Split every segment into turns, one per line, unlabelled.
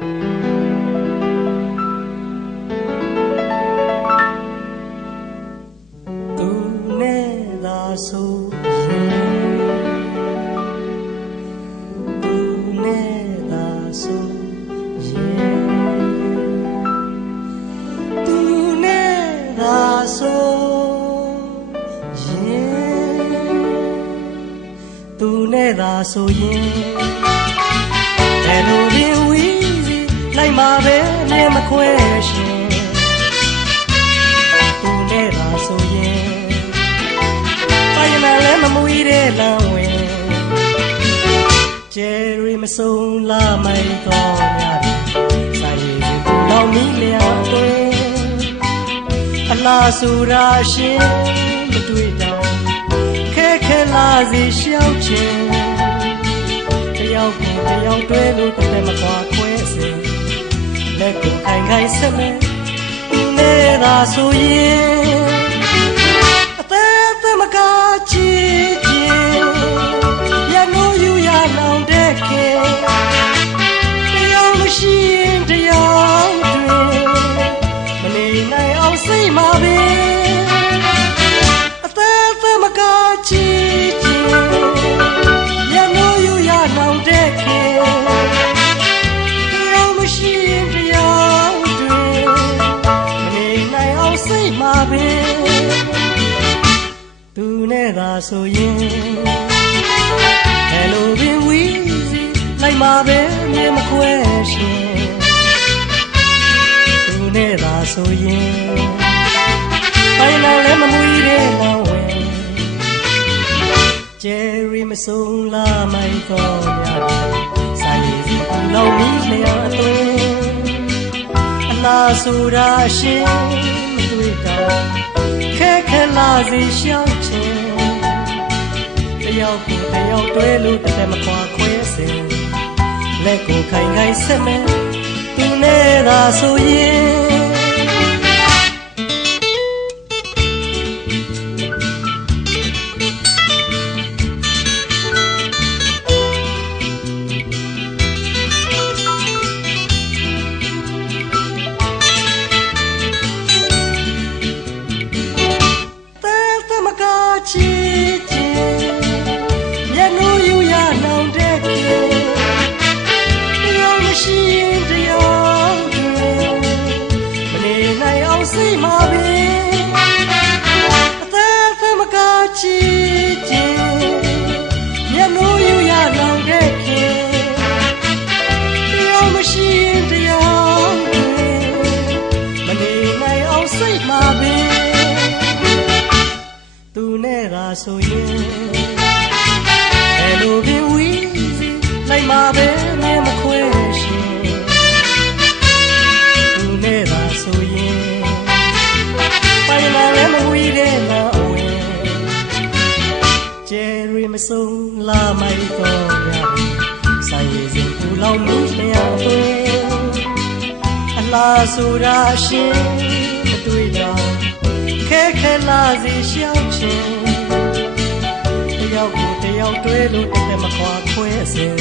သူနဲ့သာဆိုရင်သူနဲ့သာဆိုရင်သူနဲ့သာဆိုရင်သူနဲ့သာဆိုရင်ဘယ်လိုရင်းဝီးစီ လိုက်မှာပဲမြင်မခွဲရှင်သူနဲ့သာဆိုရင်တိုင်းလာလဲမမွေးတဲ့လမ်းဝင်ကျယ်ရီမစုံလာမိုင်းတော့များတယ်ဆိုင်ရည်သူလောင်မီလျာတွင်အလားဆိုရာရှင်မတွေ့တော့ခဲခဲလာစီရှောက်ခြင်းတယောက်ကိုတယောက်တွဲလို့တစ်သက်မခွာခွဲစေ လက်ကိုခိုင်ခိုင်ဆက်မဲ့ နဲ့သာဆိုရင်ဘယ်လိုပင်ဝီစီလိုက်မှာပဲမြင်မခွဲရှင်သူနဲ့သာဆိုရင်ပိုင်လာလဲမမွေးတဲ့လောင်းဝင်ဂျယ်ရီမစုံလာမိုင်းတော့များတယ်ဆိုင်ရည်စီကူလောင်မီလျာအသွင်းအလားဆိုတာရှင်မ တွေ့တော့ခဲခဲလာစီရှောက်ခြင်းတယောက်ကိုတယောက်တွဲလို့တစ်သက်မခွာခွဲစင်လက်ကိုခိုင်ခိုင်ဆက်မဲ့သူနဲ့သာဆိုရင် သူနဲ့သာဆိုရင်ဘယ်လိုပင်ဝီစီလိုက်မှာပဲမြင်မခွဲရှင်သူနဲ့သာဆိုရင်ပိုင်လာလဲမဝီတဲ့နာအဝင်ကျယ်ရီမစုံလာမိုက်တော့များဆိုင်ရည်စင်ကူလောင်မှုလျာသွင်းအလားဆိုတာရှင်မတွေ့တော့ ခဲခဲလာစီရှောက်ခြင်းတယောက်ကိုတယောက်တွဲလို့တစ်သက်မခွာခွဲစင်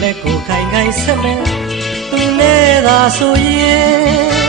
လက်ကိုခိုင်ခိုင်ဆက်မဲ့သူနဲ့သာဆိုရင်